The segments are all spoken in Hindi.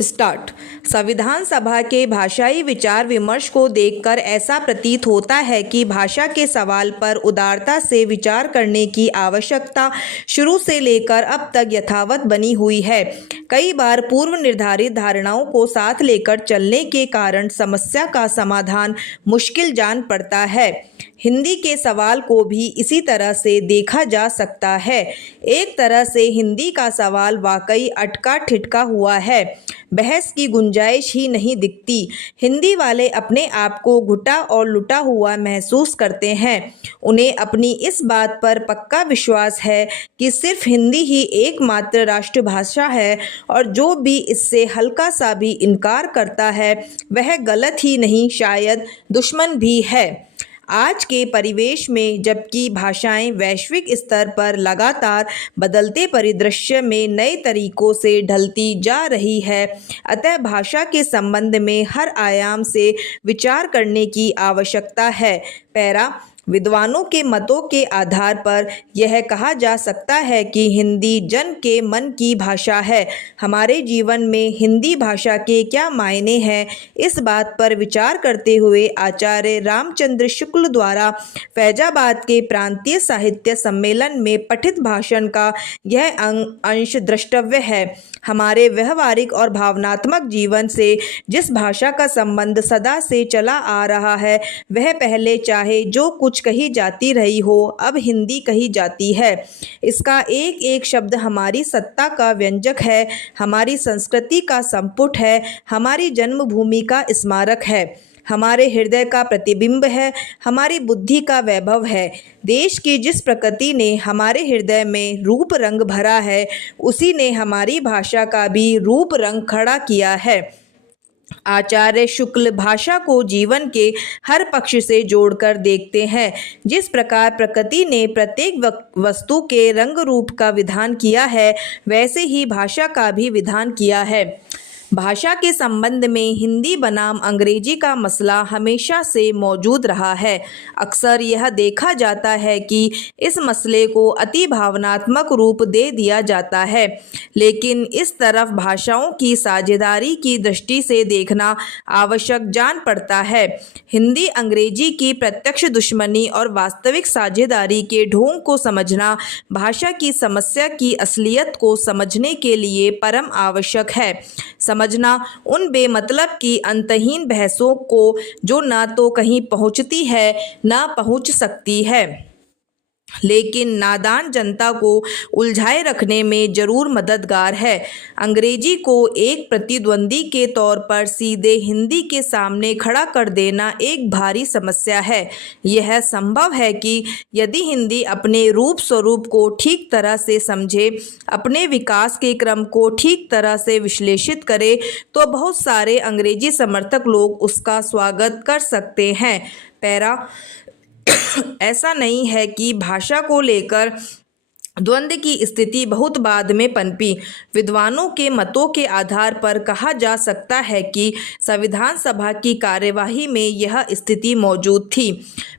स्टार्ट। संविधान सभा के भाषाई विचार विमर्श को देखकर ऐसा प्रतीत होता है कि भाषा के सवाल पर उदारता से विचार करने की आवश्यकता शुरू से लेकर अब तक यथावत बनी हुई है। कई बार पूर्व निर्धारित धारणाओं को साथ लेकर चलने के कारण समस्या का समाधान मुश्किल जान पड़ता है। हिंदी के सवाल को भी इसी तरह से देखा जा सकता है। एक तरह से हिंदी का सवाल वाकई अटका ठिठका हुआ है, बहस की गुंजाइश ही नहीं दिखती। हिंदी वाले अपने आप को घुटा और लुटा हुआ महसूस करते हैं। उन्हें अपनी इस बात पर पक्का विश्वास है कि सिर्फ हिंदी ही एकमात्र राष्ट्रभाषा है और जो भी इससे हल्का सा भी इनकार करता है वह गलत ही नहीं, शायद दुश्मन भी है। आज के परिवेश में जबकि भाषाएं वैश्विक स्तर पर लगातार बदलते परिदृश्य में नए तरीकों से ढलती जा रही है, अतः भाषा के संबंध में हर आयाम से विचार करने की आवश्यकता है। पैरा विद्वानों के मतों के आधार पर यह कहा जा सकता है कि हिंदी जन के मन की भाषा है। हमारे जीवन में हिंदी भाषा के क्या मायने हैं, इस बात पर विचार करते हुए आचार्य रामचंद्र शुक्ल द्वारा फैजाबाद के प्रांतीय साहित्य सम्मेलन में पठित भाषण का यह अंश द्रष्टव्य है। हमारे व्यवहारिक और भावनात्मक जीवन से जिस भाषा का संबंध सदा से चला आ रहा है, वह पहले चाहे जो कुछ कही जाती रही हो, अब हिंदी कही जाती है। इसका एक एक शब्द हमारी सत्ता का व्यंजक है, हमारी संस्कृति का संपुट है, हमारी जन्मभूमि का स्मारक है, हमारे हृदय का प्रतिबिंब है, हमारी बुद्धि का वैभव है। देश की जिस प्रकृति ने हमारे हृदय में रूप रंग भरा है, उसी ने हमारी भाषा का भी रूप रंग खड़ा किया है। आचार्य शुक्ल भाषा को जीवन के हर पक्ष से जोड़कर देखते हैं। जिस प्रकार प्रकृति ने प्रत्येक वस्तु के रंग रूप का विधान किया है, वैसे ही भाषा का भी विधान किया है। भाषा के संबंध में हिंदी बनाम अंग्रेजी का मसला हमेशा से मौजूद रहा है। अक्सर यह देखा जाता है कि इस मसले को अति भावनात्मक रूप दे दिया जाता है, लेकिन इस तरफ भाषाओं की साझेदारी की दृष्टि से देखना आवश्यक जान पड़ता है। हिंदी अंग्रेजी की प्रत्यक्ष दुश्मनी और वास्तविक साझेदारी के ढोंग को समझना भाषा की समस्या की असलियत को समझने के लिए परम आवश्यक है। समझना उन बेमतलब की अंतहीन बहसों को जो ना तो कहीं पहुंचती है ना पहुंच सकती है, लेकिन नादान जनता को उलझाए रखने में जरूर मददगार है। अंग्रेजी को एक प्रतिद्वंदी के तौर पर सीधे हिंदी के सामने खड़ा कर देना एक भारी समस्या है। यह संभव है कि यदि हिंदी अपने रूप स्वरूप को ठीक तरह से समझे, अपने विकास के क्रम को ठीक तरह से विश्लेषित करे, तो बहुत सारे अंग्रेजी समर्थक लोग उसका स्वागत कर सकते हैं। पैरा ऐसा नहीं है कि भाषा को लेकर द्वंद्व की स्थिति बहुत बाद में पनपी। विद्वानों के मतों के आधार पर कहा जा सकता है कि संविधान सभा की कार्यवाही में यह स्थिति मौजूद थी।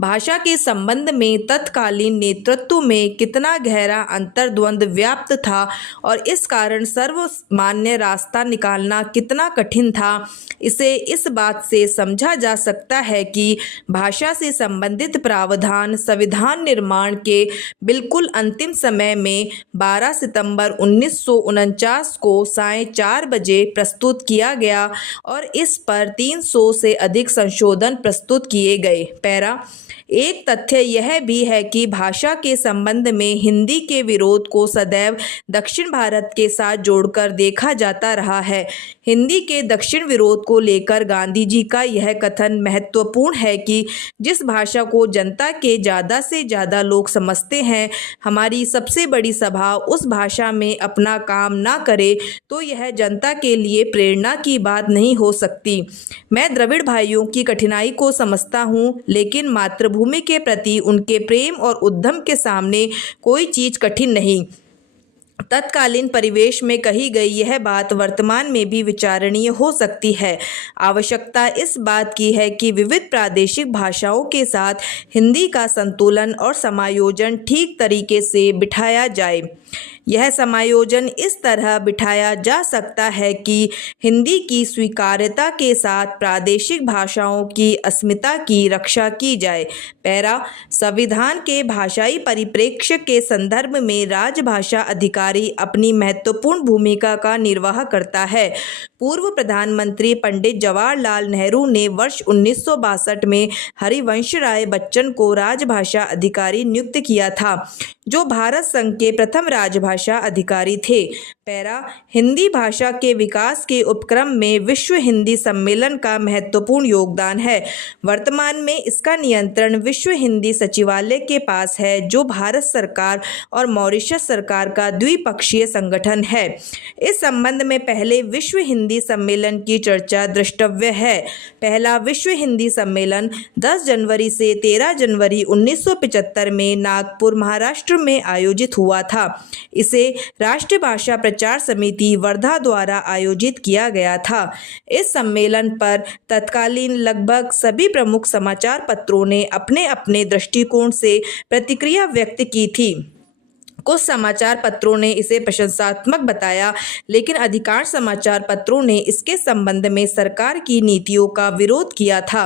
भाषा के संबंध में तत्कालीन नेतृत्व में कितना गहरा अंतर्द्वंद व्याप्त था और इस कारण सर्वमान्य रास्ता निकालना कितना कठिन था, इसे इस बात से समझा जा सकता है कि भाषा से संबंधित प्रावधान संविधान निर्माण के बिल्कुल अंतिम समय में 12 सितंबर 1949 को सायं 4 बजे प्रस्तुत किया गया और इस पर 300 से अधिक संशोधन प्रस्तुत किए गए। पैरा एक तथ्य यह भी है कि भाषा के संबंध में हिंदी के विरोध को सदैव दक्षिण भारत के साथ जोड़कर देखा जाता रहा है। हिंदी के दक्षिण विरोध को लेकर गांधी जी का यह कथन महत्वपूर्ण है कि जिस भाषा को जनता के ज़्यादा से ज़्यादा लोग समझते हैं, हमारी सबसे बड़ी सभा उस भाषा में अपना काम ना करे तो यह जनता के लिए प्रेरणा की बात नहीं हो सकती। मैं द्रविड़ भाइयों की कठिनाई को समझता हूँ, लेकिन मातृभूमि के प्रति उनके प्रेम और उद्यम के सामने कोई चीज़ कठिन नहीं। तत्कालीन परिवेश में कही गई यह बात वर्तमान में भी विचारणीय हो सकती है। आवश्यकता इस बात की है कि विविध प्रादेशिक भाषाओं के साथ हिंदी का संतुलन और समायोजन ठीक तरीके से बिठाया जाए। यह समायोजन इस तरह बिठाया जा सकता है कि हिंदी की स्वीकार्यता के साथ प्रादेशिक भाषाओं की अस्मिता की रक्षा की जाए। पैरा संविधान के भाषाई परिप्रेक्ष्य के संदर्भ में राजभाषा अधिकारी अपनी महत्वपूर्ण भूमिका का निर्वाह करता है। पूर्व प्रधानमंत्री पंडित जवाहरलाल नेहरू ने वर्ष 1962 में हरिवंश राय बच्चन को राजभाषा अधिकारी नियुक्त किया था, जो भारत संघ के प्रथम राजभाषा अधिकारी थे। पैरा हिंदी भाषा के विकास के उपक्रम में विश्व हिंदी सम्मेलन का महत्वपूर्ण योगदान है। वर्तमान में इसका नियंत्रण विश्व हिंदी सचिवालय के पास है, जो भारत सरकार और मॉरिशस सरकार का द्विपक्षीय संगठन है। इस संबंध में पहले विश्व हिंदी सम्मेलन की चर्चा द्रष्टव्य है। पहला विश्व हिंदी सम्मेलन 10 जनवरी से 13 जनवरी 1975 में नागपुर, महाराष्ट्र में आयोजित हुआ था। इसे राष्ट्रीय भाषा प्रचार समिति वर्धा द्वारा आयोजित किया गया था। इस सम्मेलन पर तत्कालीन लगभग सभी प्रमुख समाचार पत्रों ने अपने अपने दृष्टिकोण से प्रतिक्रिया व्यक्त की थी। कुछ समाचार पत्रों ने इसे प्रशंसात्मक बताया, लेकिन अधिकांश समाचार पत्रों ने इसके संबंध में सरकार की नीतियों का विरोध किया था।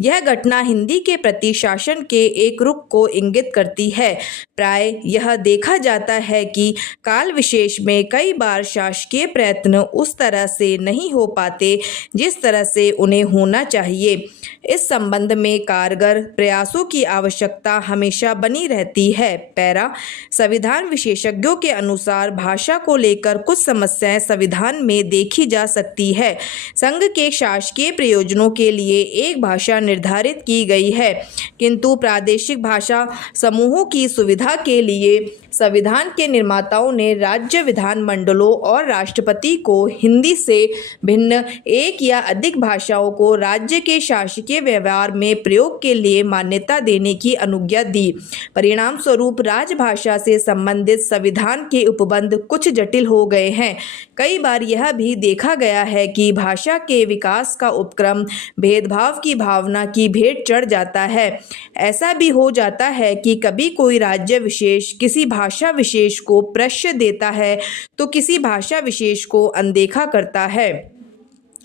यह घटना हिंदी के प्रति शासन के एक रुख को इंगित करती है। प्राय यह देखा जाता है कि काल विशेष में कई बार शासकीय प्रयत्न उस तरह से नहीं हो पाते जिस तरह से उन्हें होना चाहिए। इस संबंध में कारगर प्रयासों की आवश्यकता हमेशा बनी रहती है। पैरा संविधान विशेषज्ञों के अनुसार भाषा को लेकर कुछ समस्याएं संविधान में देखी जा सकती है। संघ के शासकीय प्रयोजनों के लिए एक भाषा निर्धारित की गई है, किंतु प्रादेशिक भाषा समूहों की सुविधा के लिए संविधान के निर्माताओं ने राज्य विधानमंडलों और राष्ट्रपति को हिंदी से भिन्न एक या अधिक भाषाओं को राज्य के शासकीय व्यवहार में प्रयोग के लिए मान्यता देने की अनुज्ञा दी। परिणाम स्वरूप राजभाषा से संबंधित संविधान के उपबंध कुछ जटिल हो गए हैं। कई बार यह भी देखा गया है कि भाषा के विकास का उपक्रम भेदभाव की भावना की भेंट चढ़ जाता है। ऐसा भी हो जाता है कि कभी कोई राज्य विशेष किसी भाषा विशेष को प्रश्रय देता है तो किसी भाषा विशेष को अनदेखा करता है।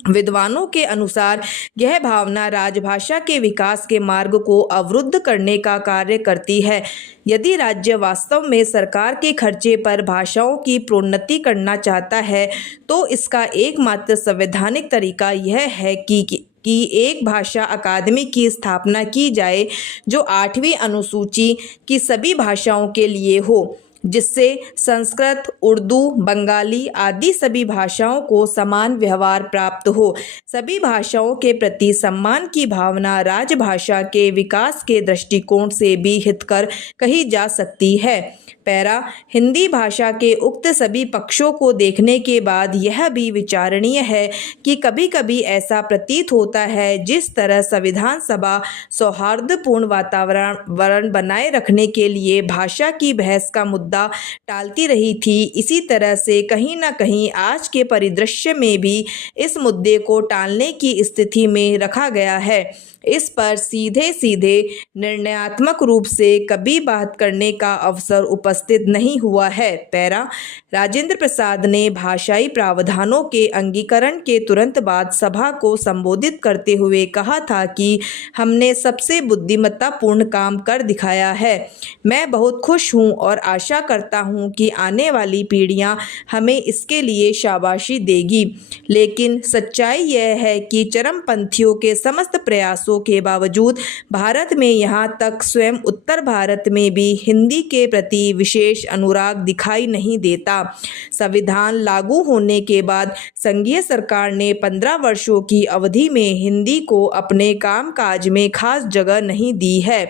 विद्वानों के अनुसार यह भावना राजभाषा के विकास के मार्ग को अवरुद्ध करने का कार्य करती है। यदि राज्य वास्तव में सरकार के खर्चे पर भाषाओं की प्रोन्नति करना चाहता है तो इसका एकमात्र संवैधानिक तरीका यह है कि एक भाषा अकादमी की स्थापना की जाए जो 8वीं अनुसूची की सभी भाषाओं के लिए हो, जिससे संस्कृत, उर्दू, बंगाली आदि सभी भाषाओं को समान व्यवहार प्राप्त हो। सभी भाषाओं के प्रति सम्मान की भावना राजभाषा के विकास के दृष्टिकोण से भी हितकर कही जा सकती है। पैरा हिंदी भाषा के उक्त सभी पक्षों को देखने के बाद यह भी विचारणीय है कि कभी कभी ऐसा प्रतीत होता है जिस तरह संविधान सभा सौहार्दपूर्ण वातावरण बनाए रखने के लिए भाषा की बहस का मुद्दा टालती रही थी, इसी तरह से कहीं न कहीं आज के परिदृश्य में भी इस मुद्दे को टालने की स्थिति में रखा गया है। इस पर सीधे सीधे निर्णयात्मक रूप से कभी बात करने का अवसर उपस्थित नहीं हुआ है। पैरा राजेंद्र प्रसाद ने भाषाई प्रावधानों के अंगीकरण के तुरंत बाद सभा को संबोधित करते हुए कहा था कि हमने सबसे बुद्धिमत्तापूर्ण काम कर दिखाया है। मैं बहुत खुश हूं और आशा करता हूं कि आने वाली पीढ़ियां हमें इसके लिए शाबाशी देगी। लेकिन सच्चाई यह है कि चरमपंथियों के समस्त प्रयासों के बावजूद भारत में यहाँ तक स्वयं उत्तर भारत में भी हिंदी के प्रति विशेष अनुराग दिखाई नहीं देता। संविधान लागू होने के बाद संघीय सरकार ने 15 वर्षों की अवधि में हिंदी को अपने कामकाज में खास जगह नहीं दी है।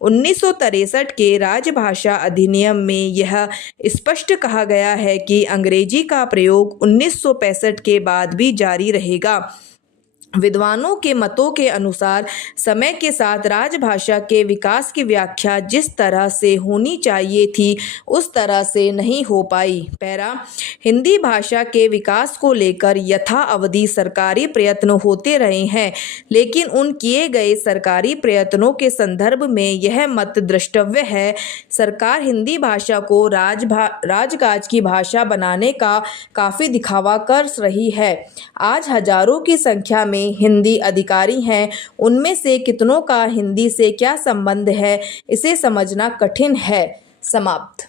1963 के राजभाषा अधिनियम में यह स्पष्ट कहा गया है कि अंग्रेजी का प्रयोग 1965 के बाद भी जारी रहेगा। विद्वानों के मतों के अनुसार समय के साथ राजभाषा के विकास की व्याख्या जिस तरह से होनी चाहिए थी उस तरह से नहीं हो पाई। पैरा हिंदी भाषा के विकास को लेकर यथा अवधि सरकारी प्रयत्न होते रहे हैं, लेकिन उन किए गए सरकारी प्रयत्नों के संदर्भ में यह मत द्रष्टव्य है, सरकार हिंदी भाषा को राजकाज की भाषा बनाने का काफ़ी दिखावा कर रही है। आज हजारों की संख्या में हिंदी अधिकारी हैं, उनमें से कितनों का हिंदी से क्या संबंध है, इसे समझना कठिन है। समाप्त।